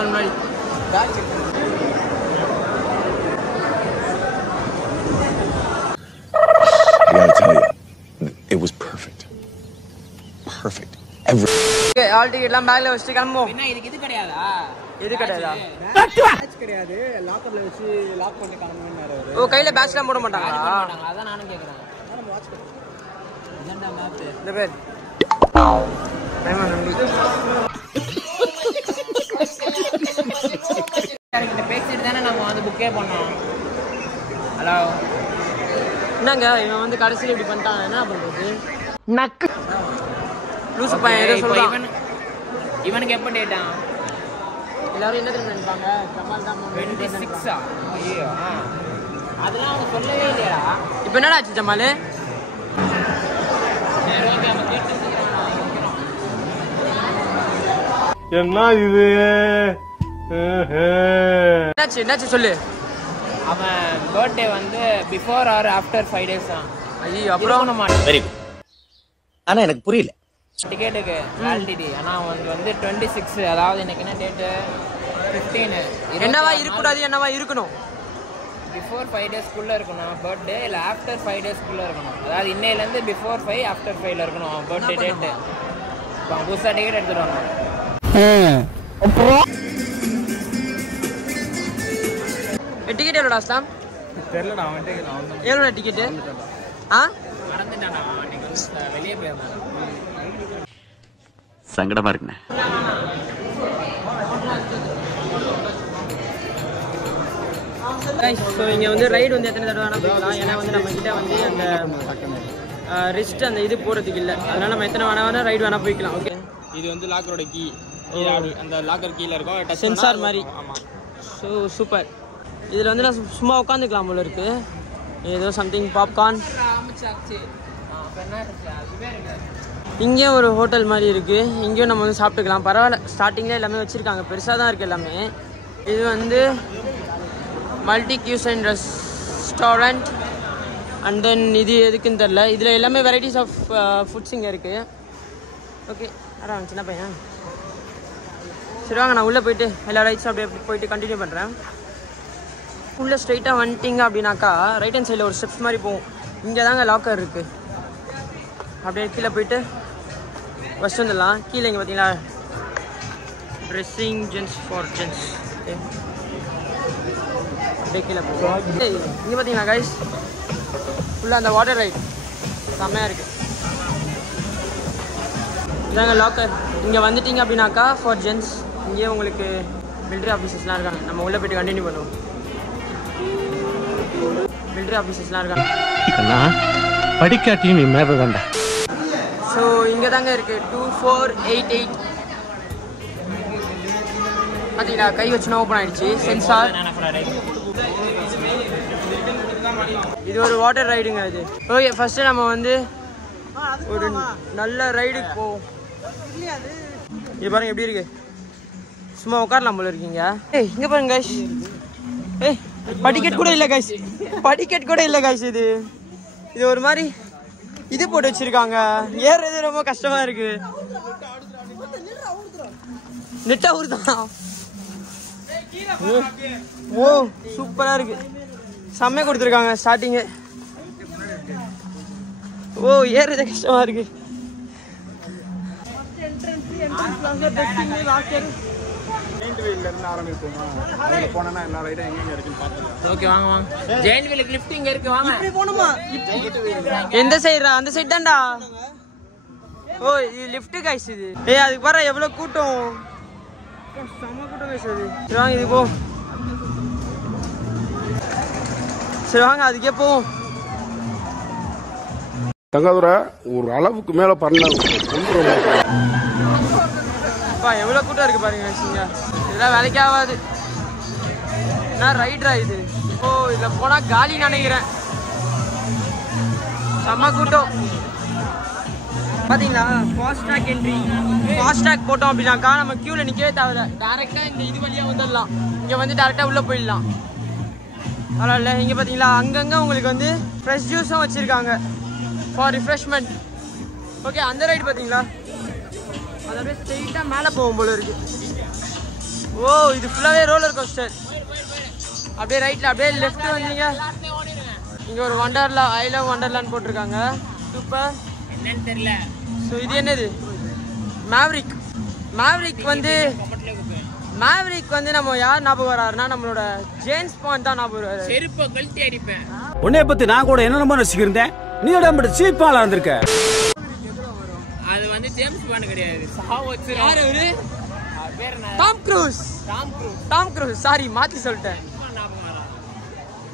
Jamal மாதிரி. I gotta tell you, it was perfect. Perfect. Okay, all ticketலாம் பேக்ல வச்சிட்டு கிளம்புவோம். என்ன இதுக்கு இது கிடையாதா? இது கிடையாதா? பேட்ச் கிடையாது. லாக்கர்ல வச்சு லாக் பண்ணி கிளம்புனாரு அவரு. ஓ கையில பேக்ஸ்லாம் போட மாட்டாங்களா? அதான் நானும் கேக்குறேன். நானும் வாட்ச் பண்ணேன். இதென்ன மேப்? இந்த பேர். டைம் நம்பி. இந்த பேசிட்டு தானே நம்ம வந்து புக்கே பண்ணோம். ஹலோ. என்னங்க இவன் வந்து கடைசில இப்படி பண்ணிட்டான், என்ன பண்றது? நக்கு லூசு பையன் ஏதோ சொல்றான். இவனுக்கு எப்ப டேட்டா? எல்லாரும் என்ன தெரியுமா நினைப்பாங்க? ஜமால் தான் 26 ஐயோ. அதெல்லாம் அவங்க சொல்லவே இல்லையா? இப்போ என்னடா ஆச்சு ஜமால்? என்ன இது? என்னாச்சு சொல்லு. அவன் பர்த்டே வந்து பிஃபோர் ஆர் ஆஃப்டர் 5 days தான். ஐயோ அப்புறம் நம்ம வெரி குட். ஆனா எனக்கு புரியல. டிக்கெட்டுக்கு வேலிடிட்டி. ஆனா அவனுக்கு வந்து 26, அதாவது இன்னைக்கு என்ன டேட்டு? 15. என்னவா இருக்கக்கூடாது, என்னவா இருக்கணும்? பிஃபோர் 5 days குள்ள இருக்கணும் பர்த்டே, இல்ல ஆஃப்டர் 5 days குள்ள இருக்கணும். அதாவது இன்னையில இருந்து பிஃபோர் 5 ஆஃப்டர் 5ல இருக்கணும் பர்த்டே டேட். இப்போ புதுசா டிக்கெட் எடுத்துட்டு வாங்க. டிக்கெட் எவ்வளோடா அஸ்லாம்? தெரியலடா அவன் டிக்கெட் அவன் எவ்வளோடா டிக்கெட்டு? ஆ மறந்துட்டான்டா அவன் டிக்கெட் வெளியே போயிருந்தான். சங்கடமா இருக்குண்ணே. ஸோ இங்கே வந்து ரைடு வந்து எத்தனை தடவை வேணால் போகலாம். ஏன்னா வந்து நம்ம கிட்ட வந்து அந்த ரிஸ்ட் அந்த இது போகிறதுக்கு இல்லை. அதனால நம்ம எத்தனை வேணா ரைடு வேணால் போய்க்கலாம். ஓகே, இது வந்து லாக்கரோட கீ. அந்த லாக்கர் கீழ இருக்கும் சென்சார் மாதிரி. So super. இதில் வந்து நான் சும்மா உட்காந்துக்கலாம் போல இருக்கு. ஏதோ சம்திங் பாப்கார்ன். இங்கேயும் ஒரு ஹோட்டல் மாதிரி இருக்குது. இங்கேயும் நம்ம வந்து சாப்பிட்டுக்கலாம். பரவாயில்ல, ஸ்டார்டிங்கில் எல்லாமே வச்சுருக்காங்க. பெருசாக தான் இருக்குது எல்லாமே. இது வந்து multi cuisine restaurant. And then இது எதுக்குன்னு தெரில. இதில் எல்லாமே வெரைட்டிஸ் ஆஃப் ஃபுட்ஸ் இங்கே இருக்குது. ஓகே, அதான் சின்ன பையன். சரி வாங்க, நான் உள்ளே போயிட்டு எல்லா ரைட்ஸும் அப்படியே போயிட்டு கண்டினியூ பண்ணுறேன். உள்ளே ஸ்ட்ரைட்டாக வந்துட்டிங்க அப்படின்னாக்கா ரைட் ஹேண்ட் சைடில் ஒரு ஸ்டெப்ஸ் மாதிரி போகும். இங்கே தாங்க லாக்கர் இருக்குது. அப்படியே கீழே போயிட்டு ஃபஸ்ட் வந்துடலாம். கீழே இங்கே பார்த்தீங்களா dressing gents for gents. Okay, அப்படியே கீழே போகும். இங்கே பார்த்தீங்களா கைஸ் ஃபுல்லாக அந்த வாட்டர் ரைட் செம்மையாக இருக்குது. இதாங்க லாக்கர். இங்கே வந்துட்டிங்க அப்படின்னாக்கா ஃபார் ஜென்ஸ். இங்கேயே உங்களுக்கு மிலிட்ரி ஆஃபீஸர்ஸ்லாம் இருக்காங்க. நம்ம உள்ளே போய்ட்டு கண்டினியூ பண்ணுவோம். மிலிட்ரி ஆஃபீஸர்ஸ்லாம் இருக்காங்க. படிக்காட்டியும் நீ மேறதாண்டா. ஸோ இங்கே தாங்க இருக்குது 2488. பார்த்தீங்களா, கை வச்சுனா ஓப்பன் ஆகிடுச்சு. சென்சார். இது ஒரு வாட்டர் ரைடுங்க இது. ஓகே, ஃபஸ்ட்டு நம்ம வந்து ஒரு நல்ல ரைடுக்கு போவோம். இது பாருங்க எப்படி இருக்கு. சும்மா உட்காரலாம் போல இருக்கீங்க. ஏய் இங்கே பாருங்க கைஸ். ஏய் படிக்கட் கூட இல்லை கைஸ். படிக்கட் கூட இல்லை கைஸ். இது ஒரு மாதிரி இது போட்டு வச்சிருக்காங்க. ஏறுறது ரொம்ப கஷ்டமா இருக்கு. நெட்டா ஊருதான். ஓ சூப்பரா இருக்கு. செம்மையா கொடுத்துருக்காங்க ஸ்டார்டிங்கு. ஓ ஏறுறது கஷ்டமா இருக்கு. ஓகே வாங்க வாங்க. ஜெயின் வீலுக்கு லிஃப்ட் இங்க இருக்கு வாங்க. எந்த சைடுடா? அந்த சைடு தான்டா. ஓ இது லிஃப்ட் கைஸ் இது. ஏய் அதுக்கு பாரு எவ்வளவு கூட்டம். செம கூட்டம் கைஸ் அது. சரி வாங்க இது போ. சரி வாங்க அதுக்கே போவோம். தங்காதுரை ஒரு அளவுக்கு மேல பண்ண எவ்வளவு கூட்டம் இருக்கு பாருங்க. இதெல்லாம் வேலைக்கு ஆகாது. என்ன ரைடரா இது? ஓ இதுல போனா காலி நினைக்கிறேன். செம்ம கூட்டம். பாத்தீங்களா ஃபாஸ்ட்ராக் என்ட்ரி. ஃபாஸ்ட்ராக் போட்டோம் அப்படின்னாக்கா நம்ம கியூல நிக்கவே தேவையில்ல. டைரக்டா இந்த இது வழியா வந்துடலாம். இங்க வந்து டைரக்டா உள்ள போயிடலாம். அதனால இங்க பாத்தீங்களா அங்கங்க உங்களுக்கு வந்து ஃப்ரெஷ் ஜூஸும் வச்சிருக்காங்க ஃபார் ரிஃப்ரெஷ்மெண்ட். ஓகே, அந்த ரைடு பாத்தீங்களா அது அப்படியே ஸ்ட்ரெயிட்டா மேல போகும் போல இருக்கு. ஓ இது ஃபுல்லாவே ரோலர் கோஸ்டர். அப்படியே ரைட்ல அப்படியே லெஃப்ட் வந்தீங்க இங்க ஒரு வண்டர்லா ஐ லவ் வண்டர்லான்னு போட்டிருக்காங்க. சூப்பர். என்னன்னு தெரியல. ஸோ இது என்னது மேவரிக். மேவரிக் வந்து நம்ம யார் ஞாபகம் வராருன்னா நம்மளோட ஜேம்ஸ் பாண்ட் தான் ஞாபகம் வராரு. செருப்பை கழட்டி அடிப்பேன். உன்னைய பத்தி நான் கூட என்னென்னமோ நினைச்சிருந்தேன். நீ நம்ம சீப்பாலா இருந்திருக்க. அது வந்து ஜேம்ஸ் பாண்ட் கிடையாது. சாவச்சு யாரு அவரு? பேர் என்ன? Tom cruise. சாரி மாத்தி சொல்லிட்டேன்.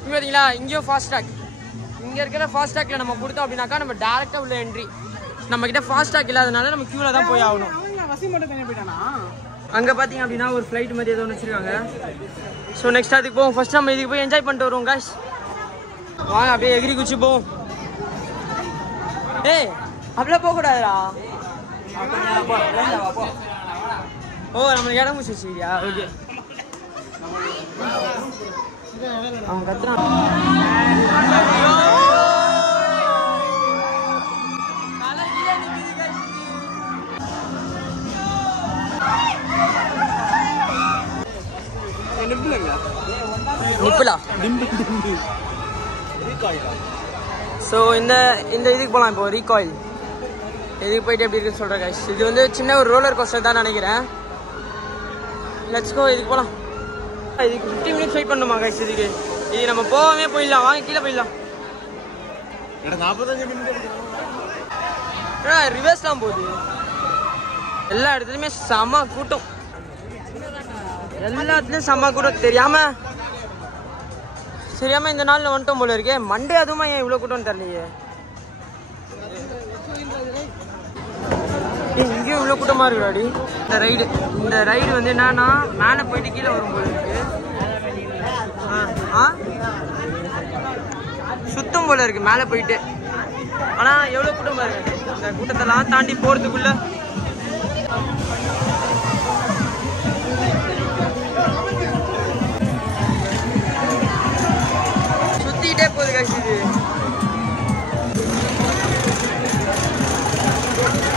இங்க பாத்தீங்களா இங்கேயும் ஃபாஸ்டாக். இங்க இருக்கிற ஃபாஸ்டாக்ல நம்ம கொடுத்தோம் அப்படின்னாக்கா நம்ம டைரக்டா உள்ள என்ட்ரி. நம்ம கிட்ட ஃபாஸ்டாக் இல்லாதனால நம்ம கியூல தான் போய் ஆகணும். அங்க பாத்தீங்க அப்படின்னா ஒரு ஃபிளைட் மாதிரி ஏதோ வச்சிருக்காங்க. ஸோ நெக்ஸ்ட் அதுக்கு போவோம். ஃபர்ஸ்ட் நம்ம இதுக்கு போய் என்ஜாய் பண்ணிட்டு வருவோம் காய்ஸ். வாங்க அப்படியே எகிரி குச்சி போவோம். ஏய் அப்படியே போக கூடாதுடா. ஓ நம்மளுக்கு இடம் முடிச்சு வச்சுக்கிறியா? ஓகே. அவன் கத்துறான். ஸோ இந்த இதுக்கு போகலாம். இப்போ ரீகாயில் இதுக்கு போயிட்டு எப்படி இருக்குன்னு சொல்கிறேன் கைஸ். இது வந்து சின்ன ஒரு ரோலர் கோஸ்டர் தான் நினைக்கிறேன். Let's go. இதுக்கு போகலாம். இதுக்கு 15 மினிட்ஸ் வெயிட் பண்ணுமா கைஸ்? இது நம்ம போகாமே போயிடலாம். வாங்க கீழே போயிடலாம். ரிவர்ஸ்லாம் போகுது. எல்லா இடத்துலையுமே செம கூட்டம். எல்லாத்துலேயும் செம கூட்டம். தெரியாம இந்த நாளில் வந்துட்டோம் போல இருக்கே. மண்டே அதுவுமா ஏன் இவ்வளோ கூட்டம்னு தெரியலையே. இங்கேயும் இவ்வளோ கூட்டமாக இருக்குடாடி. இந்த ரைடு வந்து என்னன்னா மேலே போயிட்டு கீழே வரும் போல இருக்கு. சுத்தம் போல இருக்கு மேலே போயிட்டு. ஆனால் எவ்வளோ கூட்டமாக இருக்கு. இந்த கூட்டத்தெல்லாம் தாண்டி போகிறதுக்குள்ள சுத்திட்டே போகுது காசு. இது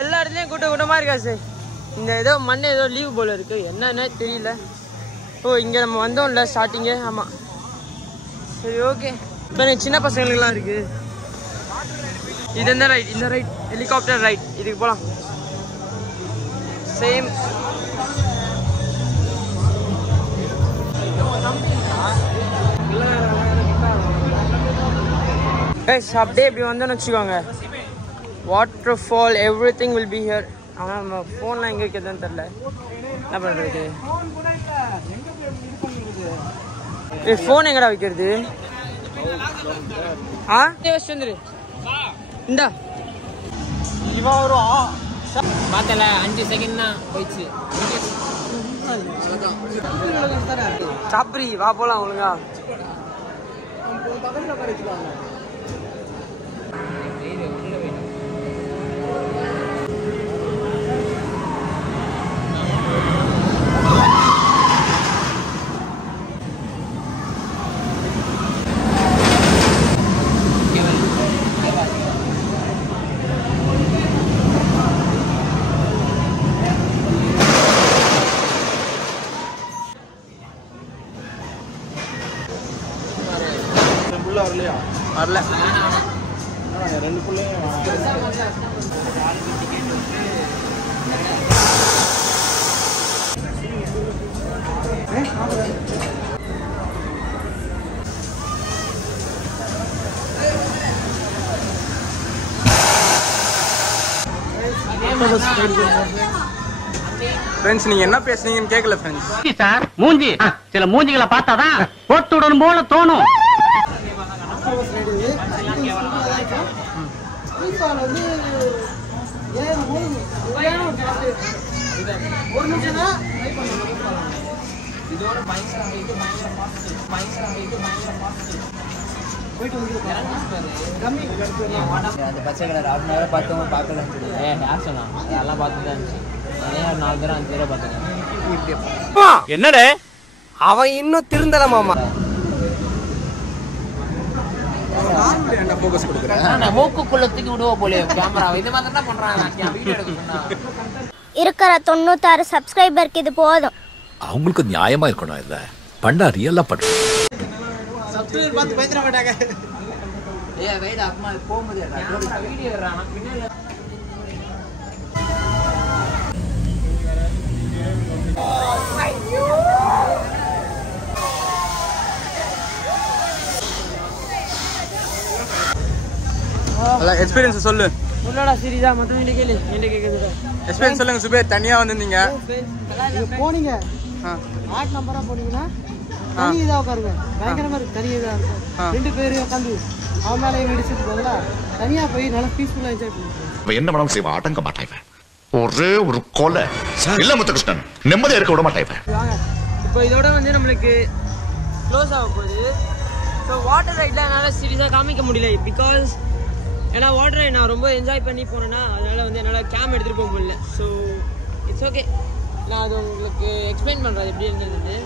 எல்லா இடத்துலயும் கூட்டமா இருக்காசு. இந்த ஏதோ மண்ணு ஏதோ லீவ் போல இருக்கு. என்னன்னு தெரியல. ஓ இங்க நம்ம வந்தோம்ல ஸ்டார்டிங்கே. ஆமா சரி ஓகே. இப்போ சின்ன பசங்களுக்குலாம் இருக்கு. இது இந்த ரைட் ஹெலிகாப்டர் ரைட். இதுக்கு போலாம். சேம் அப்படியே இப்படி வந்தோன்னு வச்சுக்கோங்க. Water fall every thing will be here. ஆனால் நம்ம ஃபோன்லாம் எங்கே வைக்கிறதுன்னு தெரில. என்ன பண்ணுறது? ஃபோன் எங்கடா வைக்கிறது? வச்சுட்டு வந்துரு. இந்தா இவன் வரும். பார்த்தல 5 செகண்ட் தான் போயிடுச்சு. சாப்பிரி வா போலாம் ஒழுங்கா. வரல. ஃப்ரெண்ட்ஸ் நீங்க என்ன பேசுனீங்கன்னு கேட்கல ஃப்ரெண்ட்ஸ். சார் மூஞ்சி சில மூஞ்சிகளை பார்த்தாதான் போட்டுடன் போல தோணும். அந்த பச்சை கலர் half an hour பார்த்தோம் பார்க்கல. யார் சொன்னா? அதெல்லாம் பார்த்து தான் இருந்துச்சு. அதே 4 தடவை 5 தடவை பார்த்துக்கேன். என்னடே அவன் இன்னும் திருந்தல மாமா. மூக்குக்குள்ள தூக்கி விடுவோம் போல கேமரா. இது மாதிரி தான் பண்றாங்க. வீடியோ எடுக்க சொன்னா இருக்கிற 96 சப்ஸ்கிரைபருக்கு இது போதும். அவங்களுக்கு நியாயமா இருக்கணும் இல்ல பண்ணா ரியலா பண்ண சப்ஸ்கிரைபர் பார்த்து பயந்துட மாட்டாங்க. வெயிட் அம்மா போகும்போது வீடியோ பின்னாடி எக்ஸ்பீரியன்ஸ் சொல்லு. உள்ளடா சீரியஸா மொத்தம் என்ன கேளு என்ன கேக்குதுடா. எக்ஸ்பீரியன்ஸ் சொல்லுங்க சுபேர். தனியா வந்திருந்தீங்க போனீங்க ஆட் நம்பரா போனீங்கன்னா தனி இதா உட்காருங்க. பயங்கரமா இருக்கு. தனி இதா இருக்கும். 2 பேர் உட்காந்து அவன் மேல இடிச்சுட்டு பதிலா தனியா போய் நல்லா பீஸ்ஃபுல்லா என்ஜாய் பண்ணுங்க. என்ன வேணாலும் செய்வா அடங்க மாட்டாங்க. ஒரே ஒரு கொலை இல்ல முத்துகிருஷ்ணன் நிம்மதியா இருக்க விட மாட்டாங்க. வாங்க இப்போ இதோட வந்து நம்மளுக்கு க்ளோஸ் ஆக போகுது. ஸோ வாட்டர் ரைட்ல என்னால் சீரியஸாக காமிக்க முடியல. பிகாஸ் ஏன்னா வாட்டர் ரைட் நான் ரொம்ப என்ஜாய் பண்ணி போனேன்னா அதனால் வந்து என்னால் கேம் எடுத்துகிட்டு போக முடியல. ஸோ இட்ஸ் ஓகே, நான் அது உங்களுக்கு எக்ஸ்பிளைன் பண்ணுறது எப்படி இருந்தது.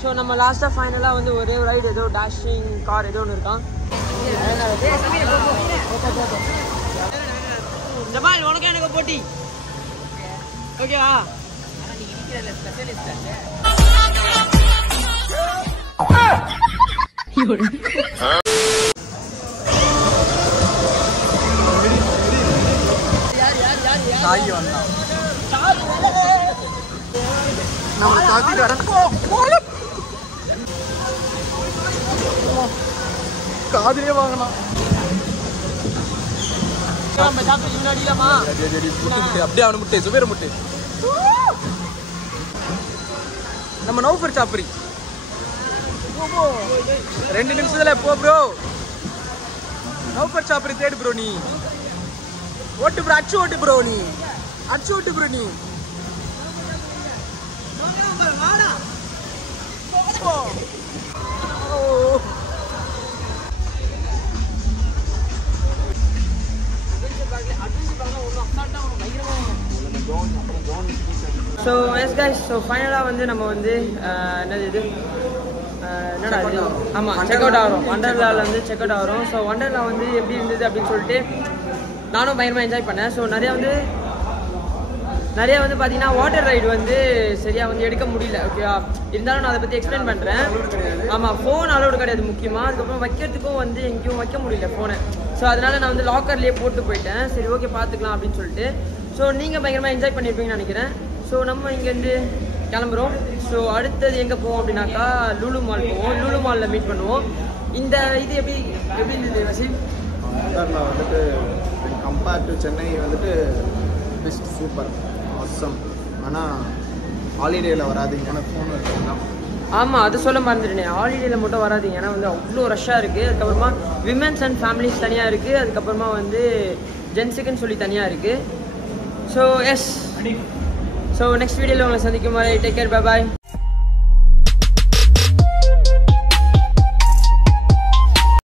ஸோ நம்ம லாஸ்ட்டாக ஃபைனலாக வந்து ஒரே ஒரு ரைடு ஏதோ டேஷிங் கார் ஏதோ ஒன்று இருக்கான். இந்த மாதிரி உனக்கு எனக்கு போட்டி ஓகேவா? சாய் வந்தான். நம்ம தாத்திட்டு வர காதிலே வாங்கலாம். அப்படியே அவனு முட்டை சுபேர முட்டை. நம்ம நௌஃபர் சாப்பிரி 2 நிமிஷத்துல போ ப்ரோ. நௌஃபர் சாப்பிரி தேடு ப்ரோ. நீ ஓட்டு ப்ரோ. அச்சு ஓட்டு ப்ரோ. நீ அச்சு ஓட்டு ப்ரோ. நீ ஸோ எஸ் கைஸ், ஸோ ஃபைனலாக வந்து நம்ம வந்து என்னது இது என்னடா இது ஆமாம் செக் அவுட் ஆகிறோம். வண்டர்லாவில் வந்து செக் அவுட் ஆகிறோம். ஸோ வண்டர்லா வந்து எப்படி இருந்தது அப்படின்னு சொல்லிட்டு நானும் பயங்கரமாக என்ஜாய் பண்ணேன். ஸோ நிறையா வந்து பார்த்தீங்கன்னா வாட்டர் ரைடு வந்து சரியாக வந்து எடுக்க முடியல. ஓகேவா? இருந்தாலும் நான் அதை பற்றி எக்ஸ்பிளைன் பண்ணுறேன். ஆமாம், ஃபோன் அலோடு கிடையாது முக்கியமாக. அதுக்கப்புறம் வைக்கிறதுக்கும் வந்து எங்கேயும் வைக்க முடியல ஃபோனை. ஸோ அதனால் நான் வந்து லாக்கர்லேயே போட்டு போயிட்டேன். சரி ஓகே பார்த்துக்கலாம் அப்படின்னு சொல்லிட்டு. ஸோ நீங்கள் பயங்கரமாக என்ஜாய் பண்ணியிருப்பீங்கன்னு நினைக்கிறேன். ஸோ நம்ம இங்கேருந்து கிளம்புறோம். ஸோ அடுத்தது எங்கே போவோம் அப்படின்னாக்கா லூலு மால் போவோம். லூலு மாலில் மீட் பண்ணுவோம். இந்த இது எப்படி இருந்தது வசீம்? வந்துட்டு கம்பேர்ட் டு சென்னை வந்துட்டு பெஸ்ட் சூப்பர் ஆசம். ஆனால் ஹாலிடேயில் வராதிங்க. எனக்கு ஃபோன் இருக்குங்களா? ஆமாம், அது சொல்ல மறந்துட்டேன். ஹாலிடேயில் மட்டும் வராதிங்க. ஏன்னா வந்து அவ்வளோ ரஷ்ஷாக இருக்குது. அதுக்கப்புறமா விமென்ஸ் அண்ட் ஃபேமிலிஸ் தனியாக இருக்குது. அதுக்கப்புறமா வந்து ஜென்ஸுக்குன்னு சொல்லி தனியாக இருக்குது. ஸோ எஸ், ஸோ நெக்ஸ்ட் வீடியோவில் உங்களை சந்திக்கும் வரை டேக் கேர், பை பாய்.